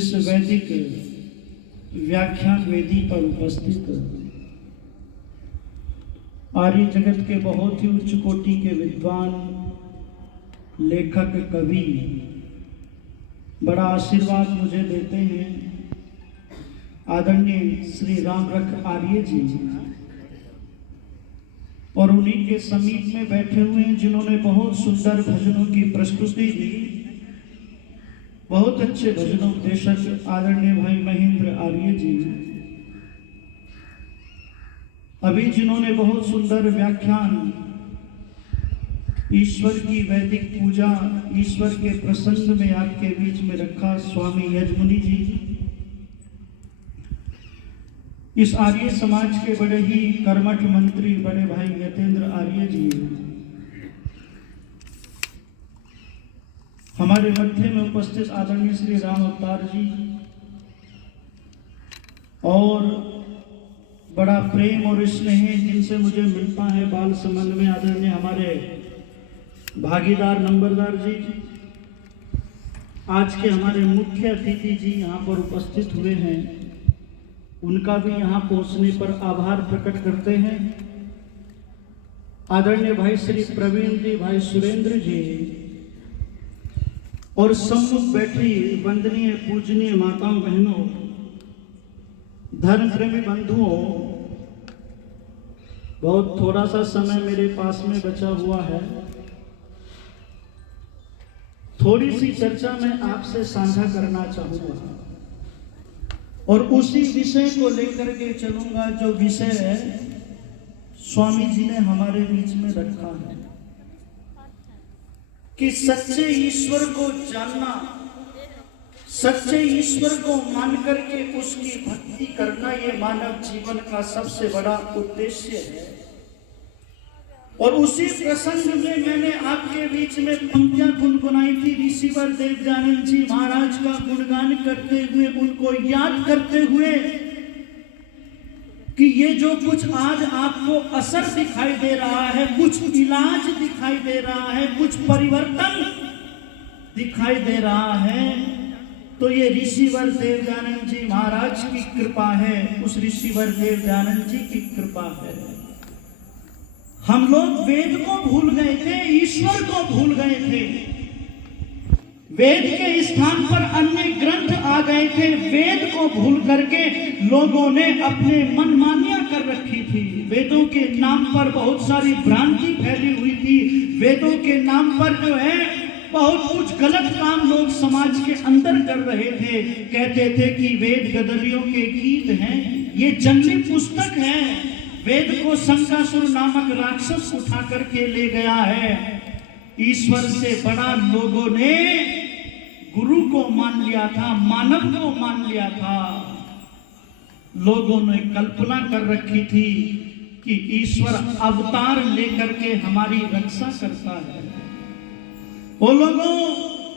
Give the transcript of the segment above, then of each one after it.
इस वैदिक व्याख्यान वेदी पर उपस्थित आर्य जगत के बहुत ही उच्च कोटि के विद्वान, लेखक, कवि बड़ा आशीर्वाद मुझे देते हैं आदरणीय श्री रामरख आर्य जी, और उन्हीं के समीप में बैठे हुए हैं जिन्होंने बहुत सुंदर भजनों की प्रस्तुति दी। बहुत अच्छे भजनोपदेशक आदरणीय भाई महेंद्र आर्य जी, अभी जिन्होंने बहुत सुंदर व्याख्यान ईश्वर की वैदिक पूजा, ईश्वर के प्रसंग में आपके बीच में रखा, स्वामी यजमुनि जी, इस आर्य समाज के बड़े ही कर्मठ मंत्री बड़े भाई यतेंद्र आर्य जी, हमारे मध्य में उपस्थित आदरणीय श्री राम अवतार जी, और बड़ा प्रेम और स्नेह जिनसे मुझे मिलता है बाल संबंध में आदरणीय हमारे भागीदार नंबरदार जी, आज के हमारे मुख्य अतिथि जी यहाँ पर उपस्थित हुए हैं, उनका भी यहाँ पहुँचने पर आभार प्रकट करते हैं। आदरणीय भाई श्री प्रवीण जी, भाई सुरेंद्र जी, और सम्मुख बैठी वंदनीय पूजनीय माताओं, बहनों, धर्म प्रेमी बंधुओं, बहुत थोड़ा सा समय मेरे पास में बचा हुआ है। थोड़ी सी चर्चा मैं आपसे साझा करना चाहूंगा और उसी विषय को लेकर के चलूंगा जो विषय स्वामी जी ने हमारे बीच में रखा है कि सच्चे ईश्वर को जानना, सच्चे ईश्वर को मान करके उसकी भक्ति करना, ये मानव जीवन का सबसे बड़ा उद्देश्य है। और उसी प्रसंग में मैंने आपके बीच में पंक्तियां गुनगुनाई थी, ऋषिवर देवदानंद जी महाराज का गुणगान करते हुए, उनको याद करते हुए कि ये जो कुछ आज आपको असर दिखाई दे रहा है, कुछ इलाज दिखाई दे रहा है, कुछ परिवर्तन दिखाई दे रहा है, तो ये ऋषिवर देवदानंद जी महाराज की कृपा है, उस ऋषिवर देवदानंद जी की कृपा है। हम लोग वेद को भूल गए थे, ईश्वर को भूल गए थे, वेद के स्थान पर अन्य ग्रंथ आ गए थे, वेद को भूल करके लोगों ने अपने मनमानियां कर रखी थी। वेदों के नाम पर बहुत सारी भ्रांति फैली हुई थी, वेदों के नाम पर जो है बहुत कुछ गलत काम लोग समाज के अंदर कर रहे थे। कहते थे कि वेद गदरियों के गीत हैं, ये जंगली पुस्तक है। वेद को शंकासुर नामक राक्षस उठा करके ले गया है। ईश्वर से बड़ा लोगों ने गुरु को मान लिया था, मानव को मान लिया था। लोगों ने कल्पना कर रखी थी कि ईश्वर अवतार लेकर के हमारी रक्षा करता है। वो लोगों,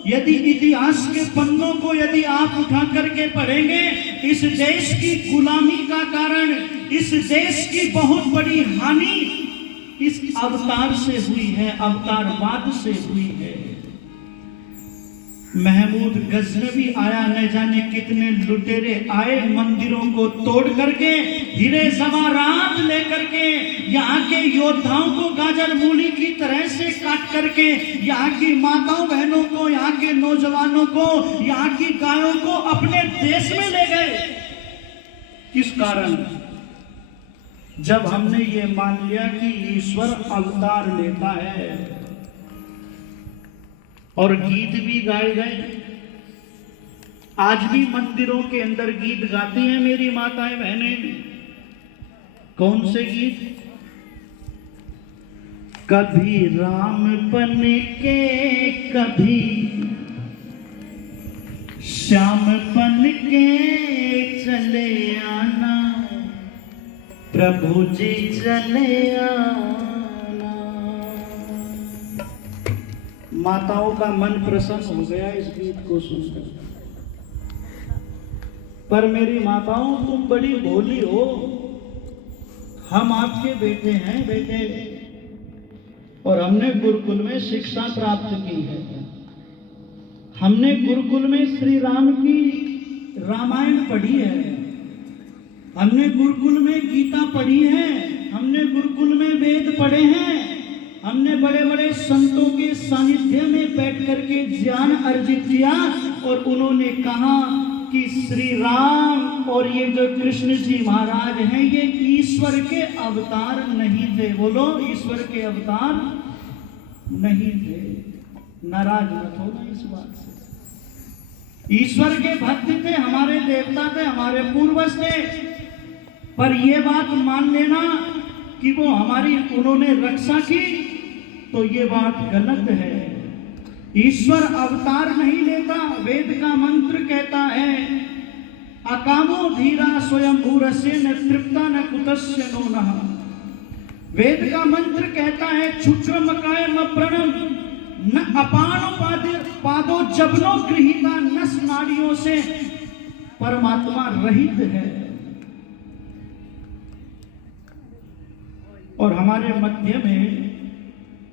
यदि इतिहास के पन्नों को यदि आप उठा करके पढ़ेंगे, इस देश की गुलामी का कारण, इस देश की बहुत बड़ी हानि इस अवतार से हुई है, अवतारवाद से हुई है। महमूद गजनवी आया, न जाने कितने लुटेरे आए, मंदिरों को तोड़ करके, हीरे जवाहरात लेकर के, यहाँ के योद्धाओं को गाजर मूली की तरह से काट करके, यहाँ की माताओं बहनों को, यहाँ के नौजवानों को, यहाँ की गायों को अपने देश में ले गए। किस कारण? जब हमने ये मान लिया कि ईश्वर अवतार लेता है। और गीत भी गाए गए, आज भी मंदिरों के अंदर गीत गाती हैं मेरी माताएं बहनें। कौन से गीत? कभी राम बन के, कभी श्याम बन के चले आना, प्रभु जी चले आना। माताओं का मन प्रसन्न हो गया इस गीत को सुनकर। पर मेरी माताओं, तुम बड़ी भोली हो, हम आपके बेटे हैं बेटे, और हमने गुरुकुल में शिक्षा प्राप्त की है। हमने गुरुकुल में श्री राम की रामायण पढ़ी है, हमने गुरुकुल में गीता पढ़ी है, हमने गुरुकुल में वेद पढ़े हैं, हमने बड़े बड़े संतों के सानिध्य में बैठ करके ज्ञान अर्जित किया और उन्होंने कहा कि श्री राम और ये जो कृष्ण जी महाराज हैं ये ईश्वर के अवतार नहीं थे। बोलो, ईश्वर के अवतार नहीं थे। नाराज मत होना इस बात से। ईश्वर के भक्त थे, हमारे देवता थे, हमारे पूर्वज थे, पर ये बात मान लेना कि वो हमारी उन्होंने रक्षा की तो ये बात गलत है। ईश्वर अवतार नहीं लेता। वेद का मंत्र कहता है अकामो धीरा स्वयं भूरस्य न तृप्ता न कुतस्य नो नः। वेद का मंत्र कहता है क्षुद्रमकायम प्रणम न अपानो पादो जबनो गृहीता नस नाड़ियों से परमात्मा रहित है। और हमारे मध्य में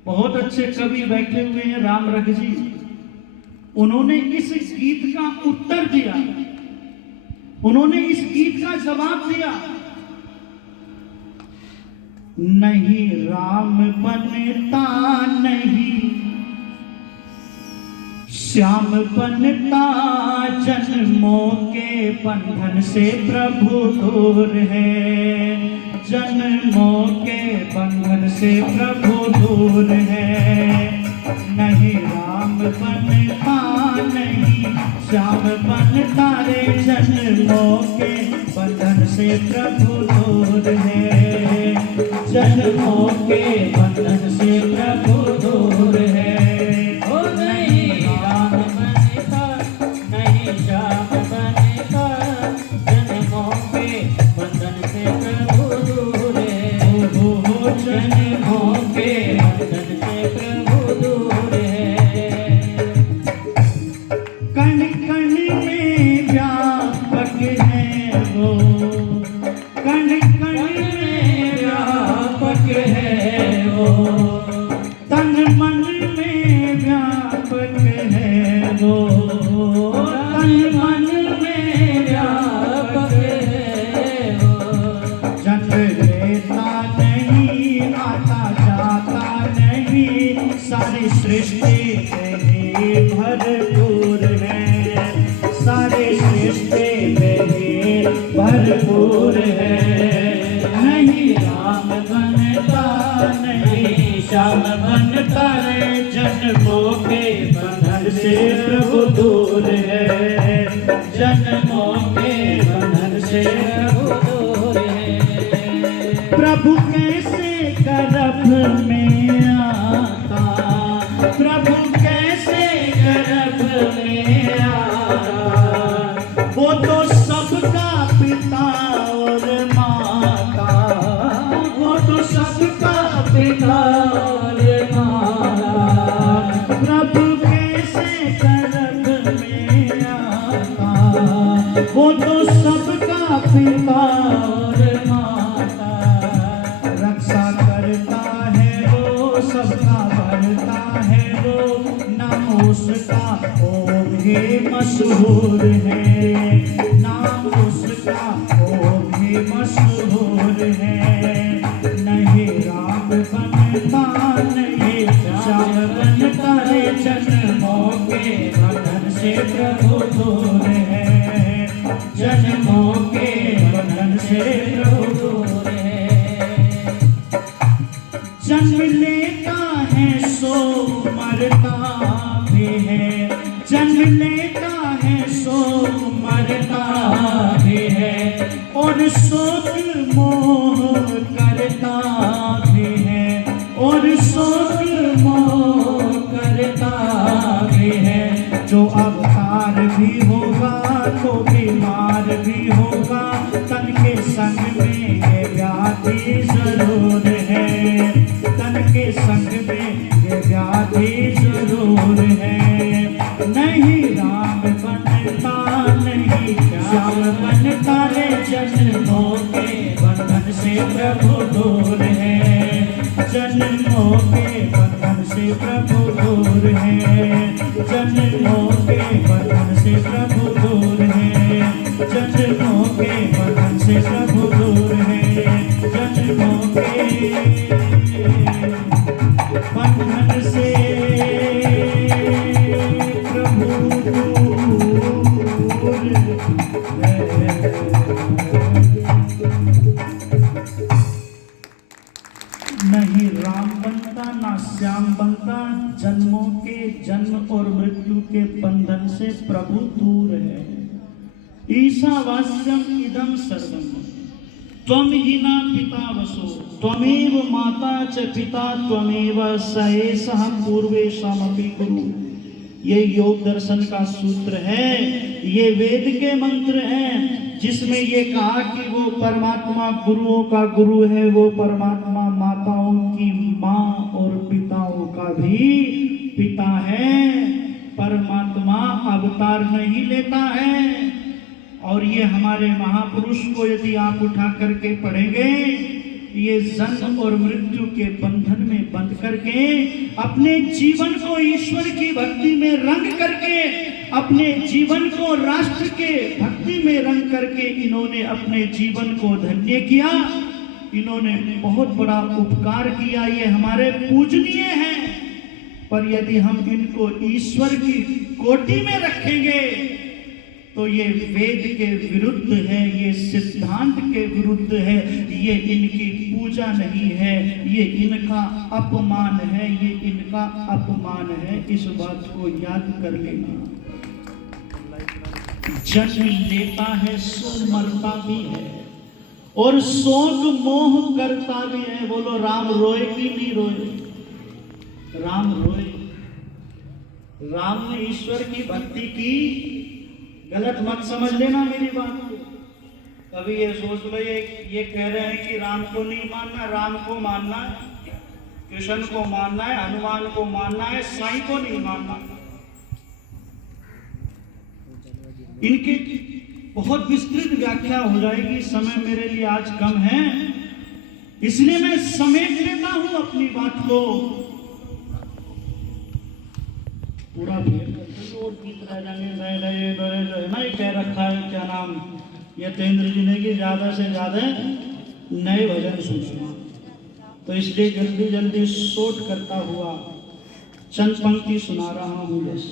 बहुत अच्छे कवि बैठे हुए हैं, राम रख जी, उन्होंने इस गीत का उत्तर दिया, उन्होंने इस गीत का जवाब दिया। नहीं राम बनता नहीं श्याम बनता, जन्मों के बंधन से प्रभु दूर है, जन्मों के बंधन से प्रभु दूर है। नहीं राम बनता नहीं श्याम बनता रे, जन्मों के बंधन से प्रभु दूर है, जन्मों के बंधन से प्रभु दूर है। ओ नहीं राम बनता नहीं श्याम बनता, जन्मों के बंधन से प्रभु दूर है, जन्मों के बंधन से प्रभु दूर है। कण कण में व्यापक है वो, कण कण में व्यापक है वो, तन मन में व्यापक है वो, तन मन में व्यापक है वो। जन्म लेता नहीं आता जाता नहीं, सारी सृष्टि में भरपूर है, सारी सृष्टि में भरपूर है। नहीं राम बनता नहीं श्याम बनता रे, जन्मों के बंधन से प्रभु दूर है, जन्मों के बंधन से प्रभु दूर है। प्रभु कैसे गर्भ में आता, प्रभु कैसे गर्भ में आता, वो तो सबका पिता और माता, वो तो सबका पिता और माता। प्रभु कैसे गर्भ में आता, वो तो सबका पिता और माता। रक्षा करता है वो सबका भरता है वो, नाम उसका ओम ही मशहूर है, नाम उसका ओम ही मशहूर है। नहीं राम बनता नहीं श्याम बनता रे, जन्मों के बंधन से प्रभु दूर है, जन्मों के बंधन से प्रभु दूर है। जन्म लेता है सो मरता भी है, जन्म लेता है सो मरता भी है, और शोक मोह करता भी है, और शोक मोह करता भी है। जो अवतार भी होगा तो बीमार भी होगा, तन के संग में ये व्याधि जरूर है, तन के संग में ये व्याधि जरूर है। नहीं राम बनता नहीं श्याम बनता रे, जन्मों के बंधन से प्रभु दूर है। नहीं राम बनता ना श्याम बनता, जन्मों के जन्म और मृत्यु के बंधन से प्रभु दूर है। ईशावास्यम इदं सर्वं त्वं हीना पिता वसो त्वमेव माता च पिता त्वमेव स एषः पूर्वेषामपि गुरु। ये योग दर्शन का सूत्र है, ये वेद के मंत्र हैं, जिसमें ये कहा कि वो परमात्मा गुरुओं का गुरु है, वो परमात्मा माताओं की माँ और पिताओं का भी पिता है। परमात्मा अवतार नहीं लेता है। और ये हमारे महापुरुष को यदि आप उठा करके पढ़ेंगे, ये जन्म और मृत्यु के बंधन में बंध करके अपने जीवन को ईश्वर की भक्ति में रंग करके, अपने जीवन को राष्ट्र के भक्ति में रंग करके इन्होंने अपने जीवन को धन्य किया। इन्होंने बहुत बड़ा उपकार किया। ये हमारे पूजनीय हैं, पर यदि हम इनको ईश्वर की कोटि में रखेंगे तो ये वेद के विरुद्ध है, ये सिद्धांत के विरुद्ध है, ये इनकी पूजा नहीं है, ये इनका अपमान है, ये इनका अपमान है। इस बात को याद कर लेना। जन्म लेता है सो मरता भी है, और शोक मोह करता भी है। बोलो राम रोए कि नहीं रोए? राम रोए। राम ने ईश्वर की भक्ति की, गलत मत समझ लेना मेरी बात को। कभी ये सोच लो ये कह रहे हैं कि राम को नहीं मानना, राम को मानना है, कृष्ण को मानना है, हनुमान को मानना है, साईं को नहीं मानना। इनकी बहुत विस्तृत व्याख्या हो जाएगी, समय मेरे लिए आज कम है, इसलिए मैं समेट लेता हूं अपनी बात को। पूरा नहीं कह रखा है क्या नाम यतेंद्र जी ने कि ज्यादा से ज्यादा नए भजन सुनना, तो इसलिए जल्दी जल्दी शॉर्ट करता हुआ चंद पंक्ति सुना रहा हूं बस।